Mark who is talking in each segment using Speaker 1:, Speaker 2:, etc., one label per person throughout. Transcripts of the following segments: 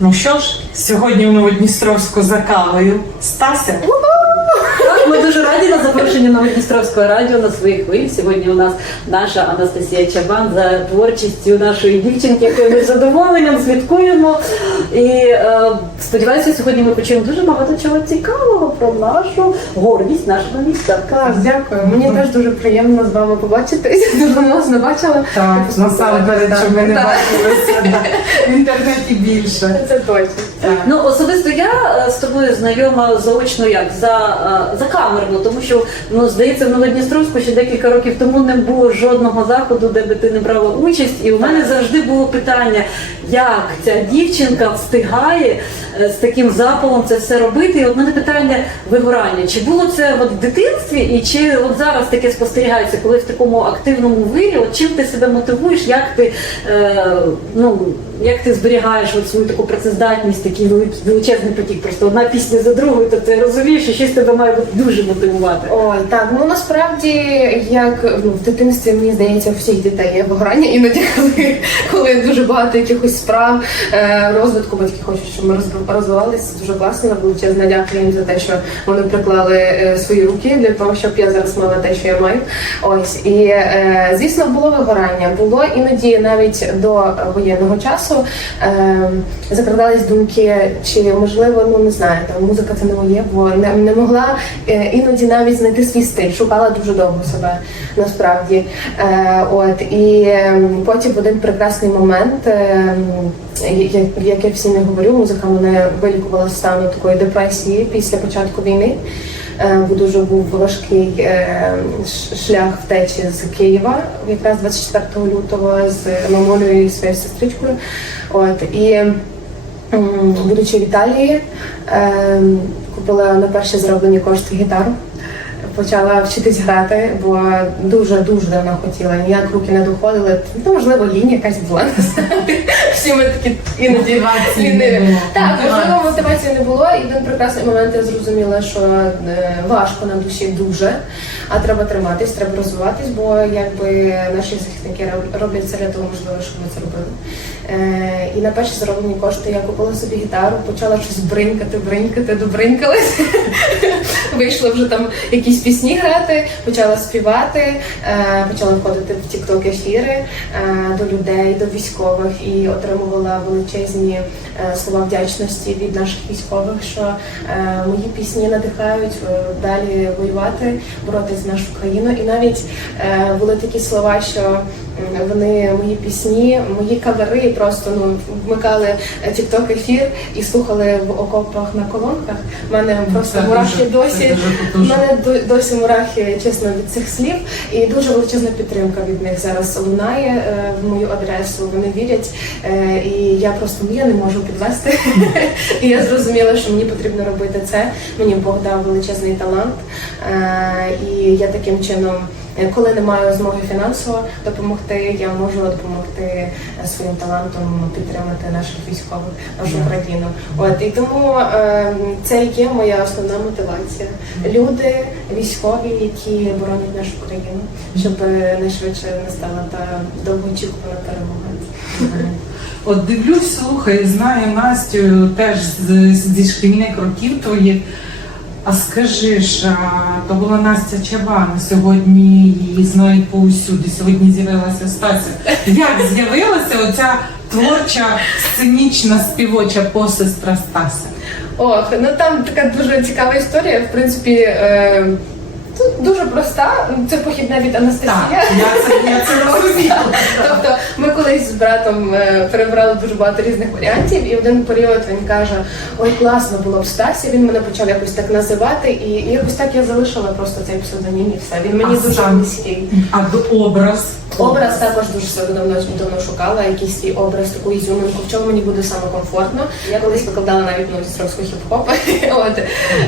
Speaker 1: Ну що ж, сьогодні в Новодністровську за кавою Стася.
Speaker 2: Ми дуже раді на запрошення Новодністровського радіо на своїх хвиль. Сьогодні у нас наша Анастасія Чабан за творчістю нашої дівчинки, якою ми з задоволенням слідкуємо. І е, сподіваюся, сьогодні ми почуємо дуже багато чого цікавого про нашу гордість нашого міста.
Speaker 3: Так, дякую. Мені теж дуже приємно з вами побачитись. Дуже вас не бачила.
Speaker 1: Так, насамперед, що ми не бачилися в інтернеті більше.
Speaker 3: Це точно.
Speaker 2: Ну особисто я е, з тобою знайома заочно як за, е, за камерно, тому що ну здається, в Новодністровську ще декілька років тому не було жодного заходу, де би ти не брала участь. І у мене завжди було питання, як ця дівчинка встигає е, з таким запалом це все робити. І от мене питання вигорання. Чи було це от в дитинстві, і чи от зараз таке спостерігається, коли в такому активному вирі, от чим ти себе мотивуєш, як ти е, ну як ти зберігаєш от свою таку працездатність, такий величезний потік, просто одна пісня за другою, то ти розумієш, що щось тебе має бути дуже мотивувати.
Speaker 3: Ой, так, ну насправді, як ну, в дитинстві, мені здається, у всіх дітей є вигорання, іноді, коли, коли дуже багато якихось справ, е, розвитку батьки хочуть, щоб ми розвивалися. Дуже класно. Величезна дякую їм за те, що вони приклали е, свої руки для того, щоб я зараз мала те, що я маю. Ось і е, звісно, було вигорання. Було іноді навіть до воєнного часу закрадались думки, чи можливо, ну не знаю, там музика це не моє, бо не, не могла іноді навіть знайти свій стиль. Шукала дуже довго себе насправді. Е, от і е, потім в один прекрасний момент. Е, як, як я всім не говорю, музика мене вилікувала з стану такої депресії після початку війни. Е, Бо дуже був важкий е, шлях втечі з Києва, якраз 24 лютого з мамулею і своєю сестричкою. От і будучи в Італії, е, купила на перші зароблені кошти гітару. Почала вчитись грати, бо дуже дуже давно хотіла. Ніяк руки не доходили. Ну, можливо, лінія якась була. Всі ми такі іноді ліниві. Так, можливо,
Speaker 1: Мотивації.
Speaker 3: не було. І в один прекрасний момент я зрозуміла, що е, важко на душі дуже, а треба триматись, треба розвиватись, бо якби наші захисники роб- роблять це для того, можливо, щоб ми це робили. Е, і на перші зароблені кошти я купила собі гітару, почала щось бринькати, бринькати, добринькалась. Вийшли вже там якісь пісні грати, почала співати, е, почала входити в тікток ефіри е, до людей, до військових і отримувала величезні слова вдячності від наших військових, що мої пісні надихають далі воювати, боротися за нашу країну. І навіть були такі слова, що вони мої пісні, мої кавери просто ну вмикали тікток ефір і слухали в окопах на колонках. У мене просто
Speaker 1: Це
Speaker 3: мурахи
Speaker 1: дуже-
Speaker 3: досі. У мене досі мурахи, чесно, від цих слів, і дуже величезна підтримка від них зараз лунає е, в мою адресу. Вони вірять, е, і я просто ну, я не можу підвести. І я зрозуміла, що мені потрібно робити це. Мені Бог дав величезний талант, Е, і я таким чином. Е, Коли не маю змоги фінансово допомогти, я можу допомогти е, своїм талантом підтримати наших військових, нашу країну. От і тому е, це є моя основна мотивація. Люди військові, які боронять нашу країну, щоб найшвидше настала та довгоочікувана перемога.
Speaker 1: От дивлюсь, слухаю, знаю Настю теж з, зі шкільних років твоїх. А скажи ж, то була Настя Чабан, сьогодні її знають повсюди, сьогодні з'явилася Стася. Як з'явилася оця творча, сценічна, співоча посестра Стася?
Speaker 3: Ох, ну там така дуже цікава історія. В принципі, е, тут дуже проста. Це похідна від Анастасії.
Speaker 1: Так, я це, я це розумію.
Speaker 3: Тобто ми колись з братом е, перебрали дуже багато різних варіантів, і один період він каже: Ой, класно було б Стасі. Він мене почав якось так називати, і, якось так я залишила просто цей псевдонім і все. Він мені
Speaker 1: А
Speaker 3: дуже
Speaker 1: сам?
Speaker 3: близький.
Speaker 1: А до образ?
Speaker 3: Образ також дуже себе давно давно шукала, якийсь свій образ, таку ізюминку, в чому мені буде саме комфортно. Я колись викладала навіть на Дністровську хіп-хоп. От.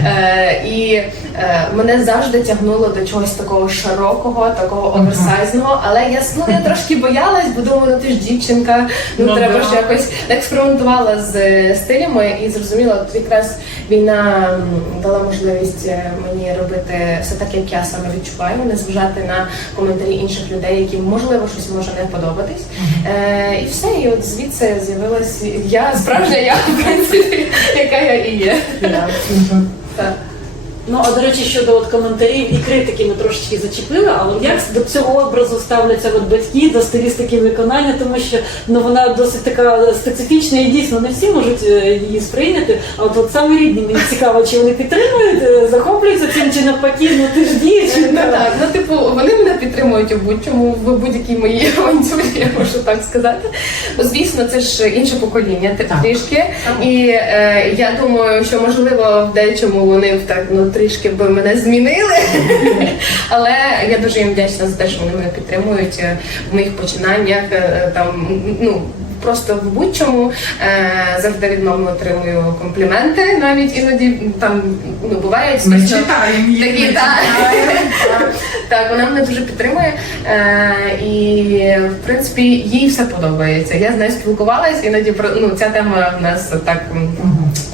Speaker 3: Е, і е, мене завжди тягло тягнуло до чогось такого широкого, такого оверсайзного. Але я ну, я трошки боялась, бо думала, ну ти ж дівчинка, ну,
Speaker 1: Ну,
Speaker 3: треба
Speaker 1: да.
Speaker 3: ж якось експериментувала з е, стилями і зрозуміла, от якраз війна дала можливість е, мені робити все так, як я саме відчуваю, не зважати на коментарі інших людей, яким можливо щось може не подобатись. Е, і все, і от звідси з'явилась я, справжня я, в принципі, яка я і є. Так.
Speaker 2: Ну а до речі, щодо от коментарів і критики ми трошечки зачепили, але як до цього образу ставляться от батьки до стилістики виконання, тому що ну вона досить така специфічна і дійсно не всі можуть е, її сприйняти. А от, от саме рідні мені цікаво, чи вони підтримують, е, захоплюються цим, чи навпаки, ну ти ж
Speaker 3: Ну так, ну типу, вони мене підтримують у будь-чому в будь-якій моїй авантюрі, я можу так сказати. Ну, Звісно, це ж інше покоління тр- трішки. І е, я думаю, що можливо в дечому вони так ну трішки би мене змінили. Але я дуже їм вдячна за те, що вони мене підтримують е, в моїх починаннях. е, Там ну. Просто в будь-чому е, завжди від мами отримую компліменти, навіть іноді там ну бувають
Speaker 1: Ми
Speaker 3: звісно,
Speaker 1: читаємо.
Speaker 3: Такі,
Speaker 1: ми
Speaker 3: так.
Speaker 1: читаємо.
Speaker 3: так, вона мене дуже підтримує. Е, і в принципі їй все подобається. Я з нею спілкувалась, іноді про ну ця тема в нас так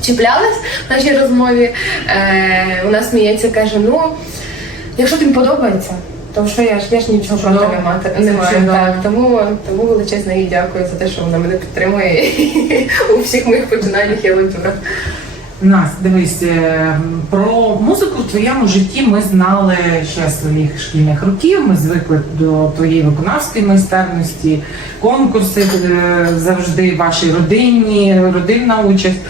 Speaker 3: чіплялась в нашій розмові. Е, вона сміється, каже: ну, якщо тобі подобається. То що я ж я ж нічого проти
Speaker 1: Чудово.
Speaker 3: не мати
Speaker 1: Це
Speaker 3: не маю. Так, тому тому величезне їй дякую за те, що вона мене підтримує у всіх моїх починаннях і авантюрах.
Speaker 1: Нас, дивись, е, про музику в твоєму житті ми знали ще з своїх шкільних років. Ми звикли до твоєї виконавської майстерності, конкурси е, завжди вашій родині, родинна участь.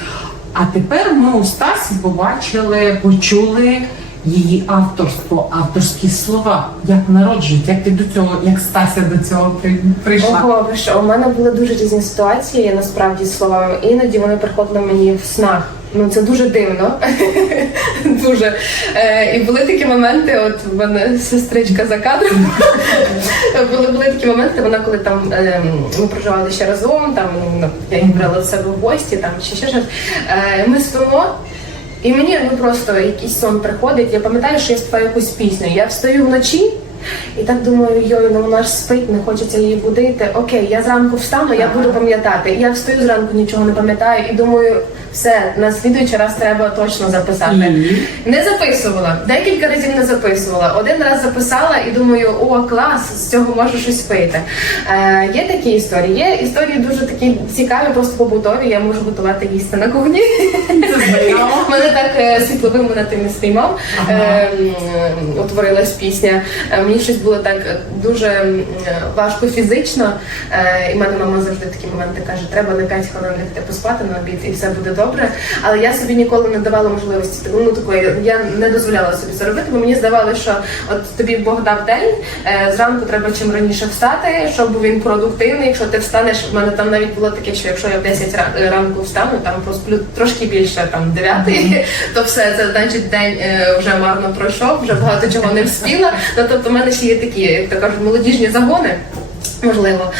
Speaker 1: А тепер ми у Стасі побачили, почули її авторство, авторські слова. Як народжують, як ти до цього, як Стася до цього при- прийшла?
Speaker 3: Ого, що, у мене були дуже різні ситуації, насправді з словами. Іноді вони приходили мені в снах. Ну це дуже дивно. дуже. Е, і були такі моменти, от в мене сестричка за кадром. були, були такі моменти, вона коли там е, ми проживали ще разом, там ну, я їх брала до себе в гості, там чи ще щось. Е, ми спимо. І мені ну просто якийсь сон приходить. Я пам'ятаю, що я співаю якусь пісню. Я встаю вночі і так думаю, йой, ну вона ж спить, не хочеться її будити. Окей, я зранку встану, я буду пам'ятати. Я встаю зранку, нічого не пам'ятаю, і думаю, все, на слідуючий раз треба точно записати.
Speaker 1: І?
Speaker 3: Не записувала. Декілька разів не записувала. Один раз записала і думаю, о, клас, з цього можу щось вийти. Е, є такі історії. Є історії дуже такі цікаві, просто побутові. Я можу готувати їсти на кухні. Мене так е, світловим мене тим не спіймав.
Speaker 1: Ага.
Speaker 3: Е, м, утворилась пісня. Е, Мені щось було так дуже важко фізично. Е, І мене мама завжди такі моменти каже, треба на 5 хвилин лягти поспати на обід і все буде добре. Але я собі ніколи не давала можливості ну, такої, я не дозволяла собі це робити, бо мені здавалося, що от тобі Бог дав день, зранку треба чим раніше встати, щоб він продуктивний. Якщо ти встанеш, в мене там навіть було таке, що якщо я в 10 ранку встану, там посплю трошки більше, там 9, то все, це значить день е, вже марно пройшов, вже багато чого не вспіла. Ну тобто в мене ще є такі, як то кажуть, молодіжні загони. Можливо,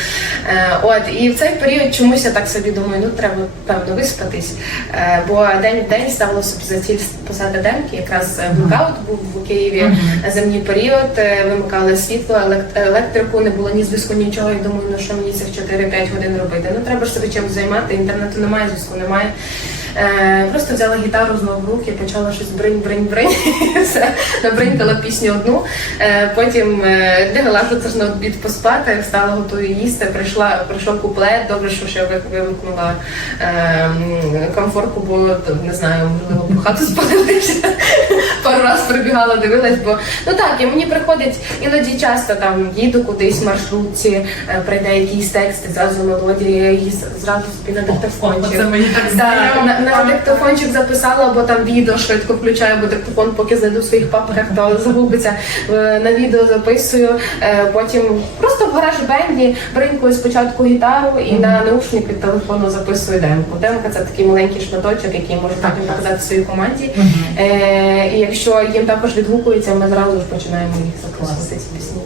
Speaker 3: Е, от і в цей період чомусь я так собі думаю, ну треба певно виспатись. Е, бо день в день ставила собі за ціль писати демки. Якраз блокаут був в Києві
Speaker 1: Мгм.
Speaker 3: зимній період, вимикали світло, елект- електрику, не було ні зв'язку, нічого. І думаю, ну що мені цих 4-5 годин робити? Ну треба ж себе чимось займати. Інтернету немає, зв'язку немає. Е, просто взяла гітару знову в руки, почала щось бринь, бринь, бринь. Все, набринькала пісню одну. Е, потім е, лягла ж на обід поспати, встала, готую їсти. Прийшла, прийшов куплет. Добре, що ще ви- вимкнула м, комфорку, бо не знаю, можливо, по хату спалилися. Пару раз прибігала, дивилась, бо ну так, і мені приходить іноді часто там їду кудись в маршрутці, прийде якийсь текст, зразу мелодія, її зразу собі на диктофончик.
Speaker 1: Це мені так.
Speaker 3: На, диктофончик записала, бо там відео швидко включаю, бо диктофон поки знайду в своїх папках, то загубиться. Е, На відео записую, е, потім просто в гараж бенді бринкую спочатку гітару і на наушник від телефону записую демку. Демка це такий маленький шматочок, який можу потім показати своїй команді. Е, і якщо їм також відгукується, ми зразу ж починаємо їх записувати ці пісні.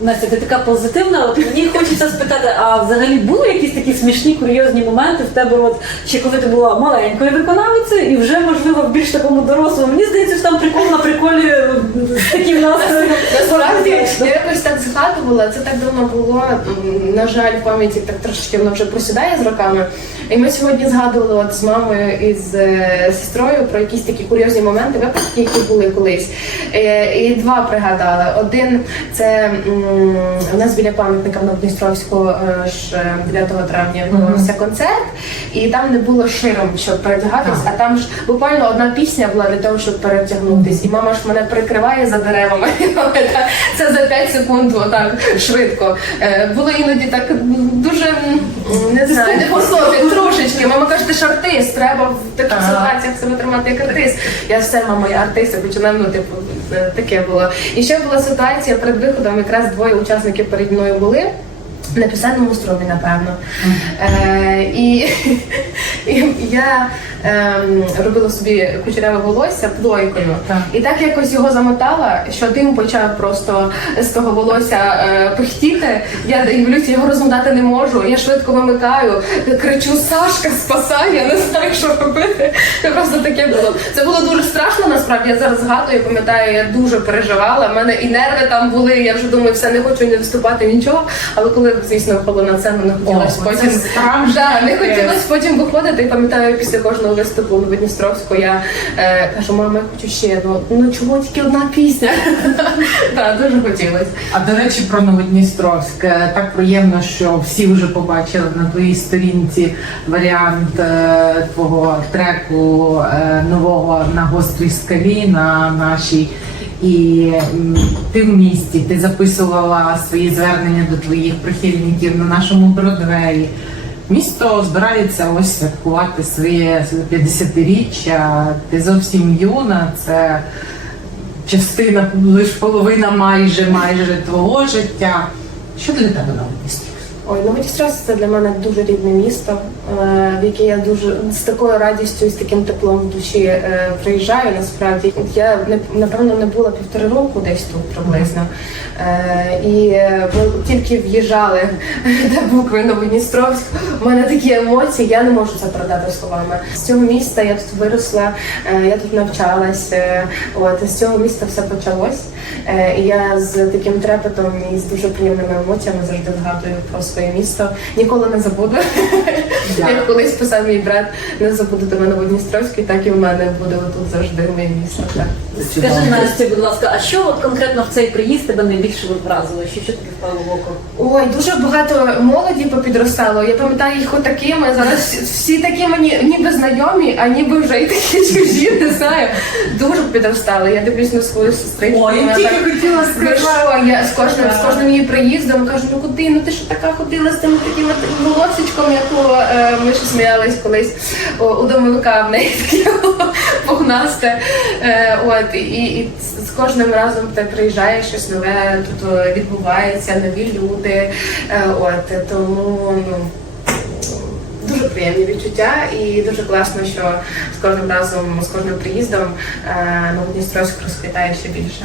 Speaker 2: Настя, ти така позитивна. От мені хочеться спитати, а взагалі були якісь такі смішні курйозні моменти в тебе, от ще коли ти була маленькою виконавицею, і вже можливо в більш такому дорослому. Мені здається, що там прикол на приколі такі з таким настроєм.
Speaker 3: Насправді я якось так згадувала, це так давно було. На жаль, в пам'яті так трошечки воно вже просідає з роками. І ми сьогодні згадували от з мамою і з е, сестрою про якісь такі курйозні моменти, випадки, які були колись. Е, І два пригадала. Один це у нас біля пам'ятника на Дністровську е, ж 9 травня відбувався концерт, і там не було широм, щоб передягатись, а там ж буквально одна пісня була для того, щоб перевдягнутись. І мама ж мене прикриває за деревами. Це за 5 секунд, отак швидко. Було іноді так дуже не знаю, не по собі, трошечки. Мама каже, ти ж артист, треба в таких ситуаціях себе тримати як артист. Я все, мама, я артист, я починаю, ну, типу, е, таке було. І ще була ситуація перед виходом, якраз двоє учасників перед мною були. На пісенному стромі, напевно. Е, і, і я ем, робила собі кучеряве волосся плойкою.
Speaker 1: Так.
Speaker 3: І так якось його замотала, що дим почав просто з того волосся е, пихтіти. Я дивлюся, його розмотати не можу. Я швидко вимикаю, кричу Сашка, спасай, я не знаю, що робити. Це просто таке було. Це було дуже страшно. Насправді я зараз згадую, пам'ятаю, я дуже переживала. У мене і нерви там були. Я вже думаю, все не хочу не виступати нічого. Але коли звісно виходила на сцену, не хотілося потім.
Speaker 1: це
Speaker 3: Да, не хотілося потім виходити. І пам'ятаю, після кожного виступу в Дністровську я е, кажу, мама, я хочу ще. Ну, ну чого тільки одна пісня? Так, дуже хотілося.
Speaker 1: А до речі, про Новодністровськ. Е, Так приємно, що всі вже побачили на твоїй сторінці варіант е, твого треку е, нового на гострій скалі на нашій. І ти в місті, ти записувала свої звернення до твоїх прихильників на нашому Бродвеї. Місто збирається ось святкувати своє 50-річчя. Ти зовсім юна, це частина, лише половина майже майже твого життя. Що для тебе Новодністровськ?
Speaker 3: Ой, Новодністровськ це для мене дуже рідне місто, е, в яке я дуже з такою радістю і з таким теплом в душі е, приїжджаю. Насправді я напевно не була півтори року десь тут приблизно. Е, І тільки в'їжджали до букви Новодністровськ. У мене такі емоції, я не можу це передати словами. З цього міста я тут виросла, я тут навчалась. От з цього міста все почалось. І я з таким трепетом і з дуже приємними емоціями завжди згадую про своє місто. Ніколи не забуду.
Speaker 1: Yeah.
Speaker 3: Як колись писав мій брат, не забуду тебе Новодністровський, так і в мене буде тут завжди моє місто. Так.
Speaker 2: Скажи Настя, будь ласка, а що от конкретно в цей приїзд тебе найбільше вразило? Що, що тобі впало в око?
Speaker 3: Ой, дуже багато молоді попідростало. Я пам'ятаю їх отакими. Зараз всі- такі мені ніби знайомі, а ніби вже й такі чужі, не знаю. Дуже підростали. Я дивлюсь на свою сестричку.
Speaker 1: Ой, я тільки хотіла сказати.
Speaker 3: я з кожним, з кожним її приїздом кажу, ну куди? Ну ти що така ходила з тим таким волосечком, як у, е, ми ще сміялись колись у, домовика в неї таке було пухнасте. Е, от, і, і з кожним разом ти приїжджаєш, щось нове тут е, відбувається, нові люди. Е, от, тому ну, дуже приємні відчуття і дуже класно, що з кожним разом, з кожним приїздом е, Новодністровськ розквітає ще більше.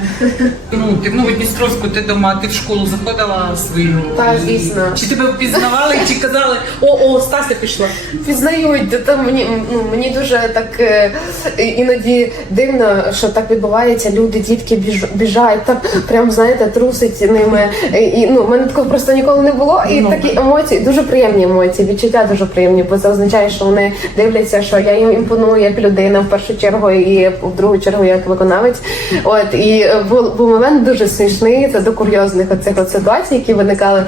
Speaker 1: Ну, ти в Новодністровську ти дома, ти в школу заходила свою.
Speaker 3: Так, звісно.
Speaker 1: Чи тебе впізнавали, чи казали, о, о, Стася пішла.
Speaker 3: Пізнають, там мені ну мені дуже так е, іноді дивно, що так відбувається. Люди, дітки біж, біжать, так прям знаєте, трусить ними. І, ну мене такого просто ніколи не було. І
Speaker 1: Ну.
Speaker 3: такі емоції, дуже приємні емоції, відчуття дуже приємні, бо це означає, що вони дивляться, що я їм імпоную як людина в першу чергу, і в другу чергу як виконавець. От і е, був, був момент дуже смішний. Це до курйозних оцих от ситуацій, які виникали.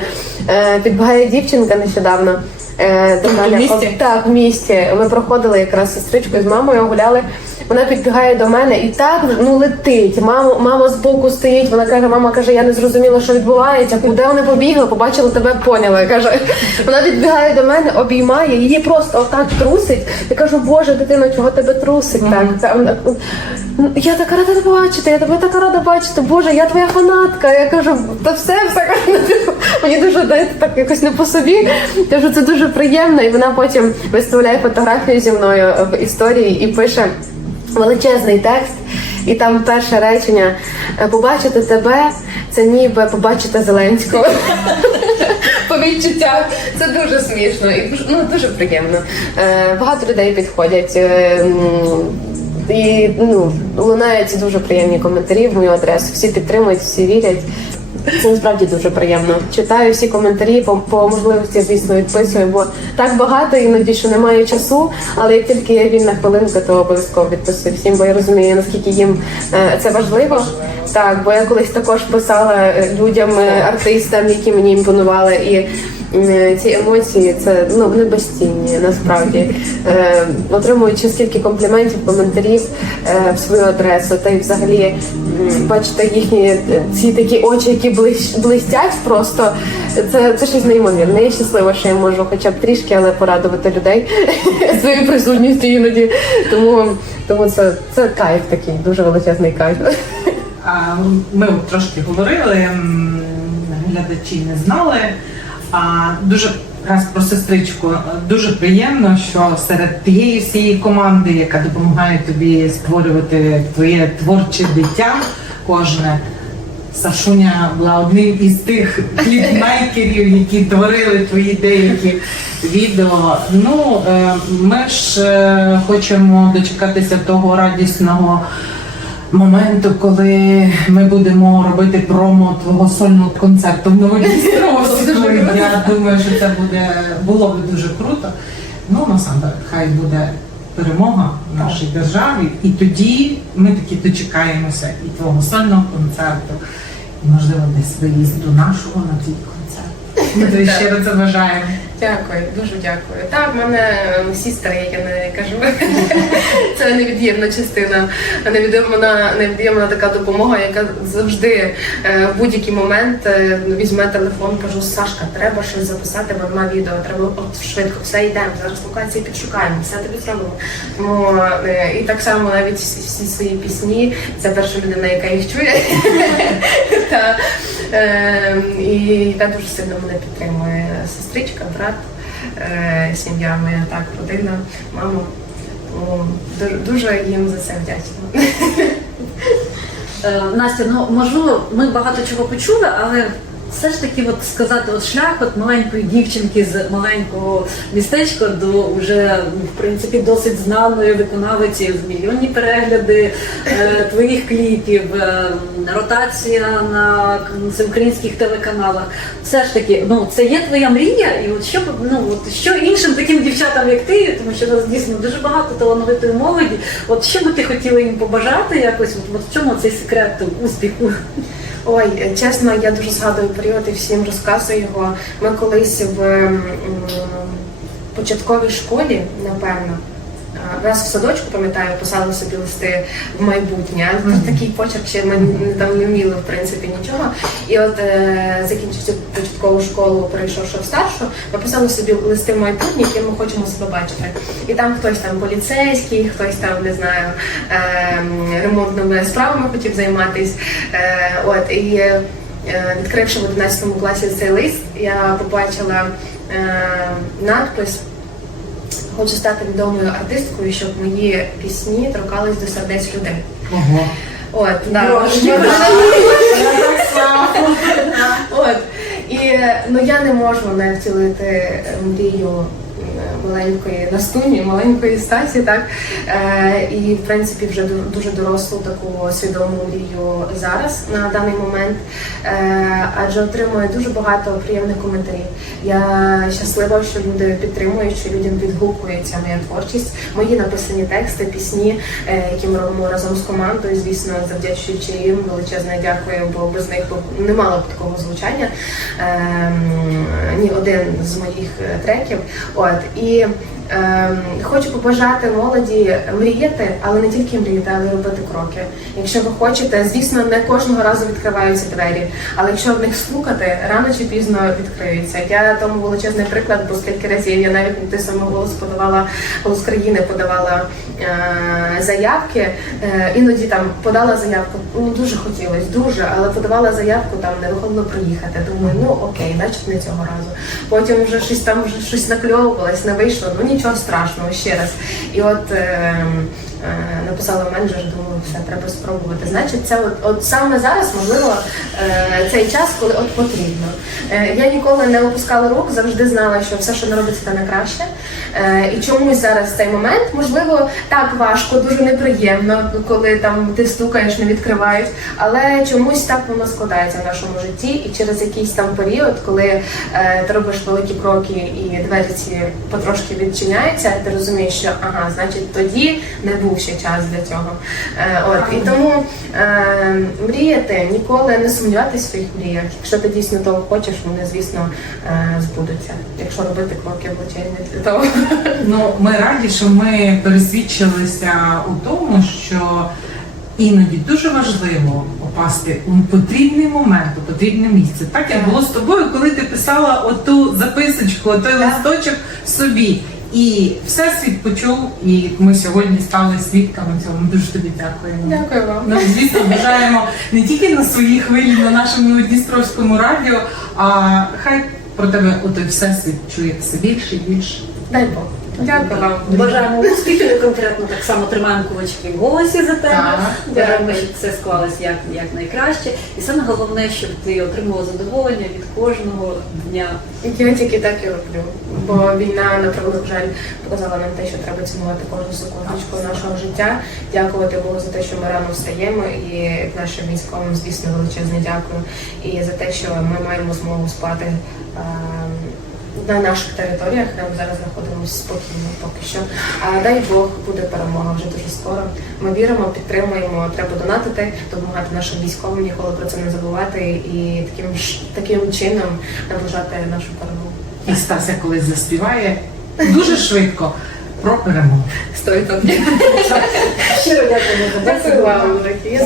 Speaker 3: Е, підбігає дівчинка нещодавно. Е,
Speaker 1: в місті?
Speaker 3: Так, в місті. Ми проходили якраз з сестричкою з мамою, гуляли. Вона підбігає до мене і так ну летить. Мама, мама збоку стоїть. Вона каже: мама каже, я не зрозуміла, що відбувається. Куди вони побігли? Побачила тебе, поняла. Каже, вона підбігає до мене, обіймає, її просто отак трусить. Я кажу, Боже, дитино, чого тебе трусить? Так вона, «Ну, я така рада бачити, я тебе така рада бачити. Боже, я твоя фанатка. Я кажу, та все, все мені дуже знаєте, так якось не по собі. Кажу, це дуже приємно. І вона потім виставляє фотографію зі мною в історії і пише величезний текст. І там перше речення побачити тебе це ніби побачити Зеленського. По відчуттях це дуже смішно і дуже- ну, дуже приємно. Е, багато людей підходять. е, і ну, лунають дуже приємні коментарі в мою адресу. Всі підтримують, всі вірять. Це насправді дуже приємно. Читаю всі коментарі, по, по можливості, звісно, відписую, бо так багато іноді, що немає часу. Але як тільки є вільна хвилинка, то обов'язково відписую всім, бо я розумію, наскільки їм е, це важливо. Так, бо я колись також писала е, людям, е, артистам, які мені імпонували, і ці емоції це ну вони безцінні насправді. Е, отримуючи стільки компліментів, коментарів е, в свою адресу, та й взагалі бачите їхні е, ці такі очі, які блистять просто. Це, це щось неймовірне. Я щаслива, що я можу хоча б трішки, але порадувати людей своєю присутністю іноді. Тому, тому це, це кайф такий, дуже величезний кайф.
Speaker 1: Ми трошки говорили, глядачі не знали. А дуже раз про сестричку. Дуже приємно, що серед тієї всієї команди, яка допомагає тобі створювати твоє творче дитя, кожне. Сашуня була одним із тих кліпмейкерів, які творили твої деякі відео. Ну, е, ми ж е, хочемо дочекатися того радісного моменту, коли ми будемо робити промо твого сольного концерту в Новодністровську. Я думаю, що це буде було б дуже круто. Ну насамперед, хай буде перемога в нашій державі, і тоді ми таки дочекаємося і твого сольного концерту, і можливо десь виїзду нашого на твій концерт. Ми тобі щиро це бажаємо.
Speaker 3: Дякую, дуже дякую. Так, в мене сістер, як я не кажу, це невід'ємна частина, невід'ємна, невід'ємна така допомога, яка завжди е, в будь-який момент е, візьме телефон, кажу, Сашка, треба щось записати, бо нема відео, треба от швидко, все йдемо, зараз локації підшукаємо, все тобі зробимо. Тому е, і так само навіть всі, свої пісні, це перша людина, яка їх чує. Та, е, і яка дуже сильно мене підтримує сестричка, брат, сім'я моя, так, родина, мама. Дуже їм за це вдячна.
Speaker 2: Е, Настя, ну можливо, ми багато чого почули, але все ж таки, от сказати, от шлях от маленької дівчинки з маленького містечка до вже в принципі досить знаної виконавиці в мільйонні перегляди е, твоїх кліпів, е, ротація на українських телеканалах. Все ж таки, ну це є твоя мрія, і от що ну от що іншим таким дівчатам, як ти, тому що нас дійсно дуже багато талановитої молоді. От що би ти хотіла їм побажати якось? От, от в чому цей секрет успіху?
Speaker 3: Ой, е, чесно, я дуже згадую період і всім розказую його. Ми колись в початковій школі, напевно. Е, Раз в садочку, пам'ятаю, писали собі листи в майбутнє. А Тут такий почерк ще ми там не вміли, в принципі, нічого. І от е, закінчивши початкову школу, перейшовши в старшу, ми писали собі листи в майбутнє, яким ми хочемо себе бачити. І там хтось там поліцейський, хтось там не знаю е, ремонтними справами хотів займатися. Е, от і е, відкривши в 11 класі цей лист, я побачила е, надпис. Хочу стати відомою артисткою, щоб мої пісні торкались до сердець людей.
Speaker 1: Ага.
Speaker 3: От, да. От. І ну я не можу не втілити мрію маленької Настуні, маленької Стасі, так е, і в принципі вже дуже дорослу таку свідому мрію зараз на даний момент, е, адже отримую дуже багато приємних коментарів. Я щаслива, що люди підтримують, що людям відгукується моя творчість, мої написані тексти, пісні, е, які ми робимо разом з командою. Звісно, завдячуючи їм величезне дякую, бо без них не мало б такого звучання. Ем, ні один з моїх треків. От і ем, хочу побажати молоді мріяти, але не тільки мріяти, але й робити кроки. Якщо ви хочете, звісно, не кожного разу відкриваються двері, але якщо в них стукати, рано чи пізно відкриються. Я тому величезний приклад, бо скільки разів я навіть на той самий голос подавала голос країни, подавала е, заявки. Е, іноді там подала заявку, ну дуже хотілося, дуже, але подавала заявку, там не виходило проїхати. Думаю, ну окей, значить не цього разу. Потім вже щось там вже щось накльовувалось, не вийшло. Ну нічого страшного ще раз. І от написала менеджер, думаю, все треба спробувати. Значить, це от, от саме зараз можливо е, цей час, коли от потрібно. Е, я ніколи не опускала рук, завжди знала, що все, що не робиться, це на краще. Е, і чомусь зараз цей момент, можливо, так важко, дуже неприємно, коли там ти стукаєш, не відкривають, але чомусь так воно складається в нашому житті, і через якийсь там період, коли е, ти робиш великі кроки і двері ці потрошки відчиняються, ти розумієш, що ага, значить тоді не був ще час для цього. Е, от і тому е, мріяти ніколи не сумніватися в своїх мріях. Якщо ти дійсно того хочеш, вони звісно е, збудуться. Якщо робити кроки величезні для того.
Speaker 1: Ну, ми раді, що ми пересвідчилися у тому, що іноді дуже важливо попасти у потрібний момент, у потрібне місце. Так як було з тобою, коли ти писала оту записочку, той листочок собі. І всесвіт почув, і ми сьогодні стали свідками цього. Ми дуже тобі дякуємо.
Speaker 3: Дякую вам.
Speaker 1: Ми, звісно, бажаємо не тільки на своїй хвилі, на нашому Дністровському радіо, а хай про тебе отой всесвіт чує все більше і більше.
Speaker 3: Дай Бог. Дякую вам.
Speaker 2: Бажаємо успіхів, конкретно так само тримаємо кулачки в голосі за тебе. Бажаємо, щоб все склалось як, як найкраще. І саме головне, щоб ти отримував задоволення від кожного дня.
Speaker 3: Я тільки так і роблю. Бо війна, на превеликий жаль, показала нам те, що треба цінувати кожну секундочку нашого життя. Дякувати Богу за те, що ми рано встаємо, і нашим військовим, звісно, величезне дякую. І за те, що ми маємо змогу спати. На наших територіях де ми зараз знаходимося спокійно поки що. А дай Бог буде перемога вже дуже скоро. Ми віримо, підтримуємо. Треба донатити, допомагати нашим військовим, ніколи про це не забувати і таким ж таким чином наближати нашу перемогу.
Speaker 1: І Стася колись заспіває дуже швидко про перемогу.
Speaker 3: Стоїть так.
Speaker 2: Щиро за
Speaker 3: Дякую вам, дорогі.